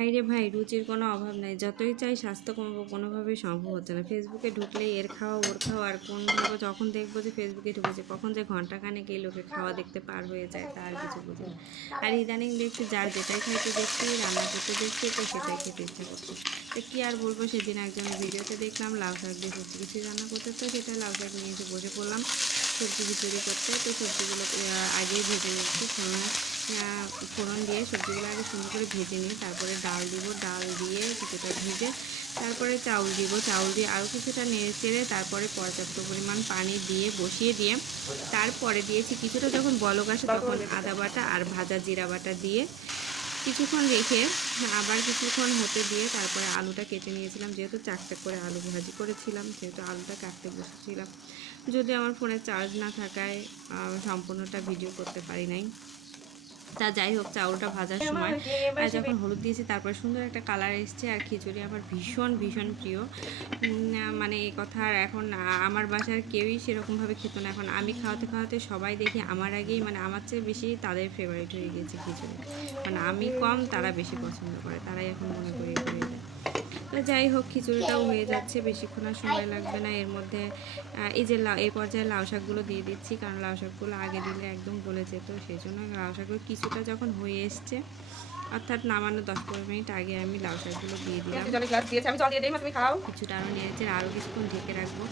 ভাইরে ভাই, রুচির কোনো অভাব নাই। যতই চাই স্বাস্থ্য কমাবো, কোনোভাবেই সম্ভব হচ্ছে না। ফেসবুকে ঢুকলেই এর খাওয়া ওর খাওয়া, আর কোনভাবে যখন দেখবো যে ফেসবুকে ঢুকেছে, কখন যে ঘন্টাখানেক এই লোকে খাওয়া দেখতে পার হয়ে যায় তার কিছু বুঝি না। আর ইদানিং দেখছি যার যেটাই খাইতে দেখছি, রান্না করতে দেখছি, তো সেটাই খেতে ইচ্ছা করছে। তো কী আর বলবো, সেদিন একজনের ভিডিওতে দেখলাম লাউ শাক দিয়ে সবজি কিছু রান্না করতে, তো সেটা লাউ শাক নিয়ে এসে বসে পড়লাম সবজি খিচুড়ি করতে। তো সবজিগুলো আগেই ভেজে নিচ্ছি, ফোড়ন দিয়ে সবজিগুলো আগে সুন্দর করে ভেজে নিই, তারপরে ডাল দিব, ডাল দিয়ে কিছুটা ভেজে তারপরে চাউল দিব, চাউল দিয়ে আরও কিছুটা নেড়ে চেড়ে তারপরে পর্যাপ্ত পরিমাণ পানি দিয়ে বসিয়ে দিয়ে তারপরে দিয়েছি কিছুটা, যখন বলক আসে তখন আদা বাটা আর ভাজা জিরা বাটা দিয়ে কিছুক্ষণ রেখে আবার কিছুক্ষণ হতে দিয়ে তারপরে আলুটা কেটে নিয়েছিলাম। যেহেতু চাকচাক করে আলু ভাজি করেছিলাম, সেহেতু আলুটা কাটতে বসেছিলাম। যদি আমার ফোনে চার্জ না থাকায় সম্পূর্ণটা ভিডিও করতে পারি নাই। তা যাই হোক, চাউলটা ভাজার সময় যখন হলুদ দিয়েছি তারপরে সুন্দর একটা কালার এসছে। আর খিচুড়ি আমার ভীষণ ভীষণ প্রিয়। মানে এই কথা আর এখন আমার বাসার কেউই সেরকমভাবে খেত না। এখন আমি খাওয়াতে খাওয়াতে সবাই দেখি আমার আগেই, মানে আমার চেয়ে বেশি তাদের ফেভারিট হয়ে গেছে খিচুড়ি। মানে আমি কম, তারা বেশি পছন্দ করে, তারাই এখন মনে করি হয়ে যায়। তো যাই হোক, খিচুড়িটাও হয়ে যাচ্ছে, বেশিক্ষণ আর সময় লাগবে না। এর মধ্যে এই যে এই পর্যায়ে লাউ শাকগুলো দিয়ে দিচ্ছি, কারণ লাউ শাকগুলো আগে দিলে একদম গলে যেত। সেই জন্য লাউ শাকগুলো কিছুটা যখন হয়ে এসছে, অর্থাৎ নামানো 10-15 মিনিট আগে আমি লাউ শাকগুলো দিয়ে দিলাম। কিছুটা আরও নেড়েছে, আরও কিছুক্ষণ ঢেকে রাখবো।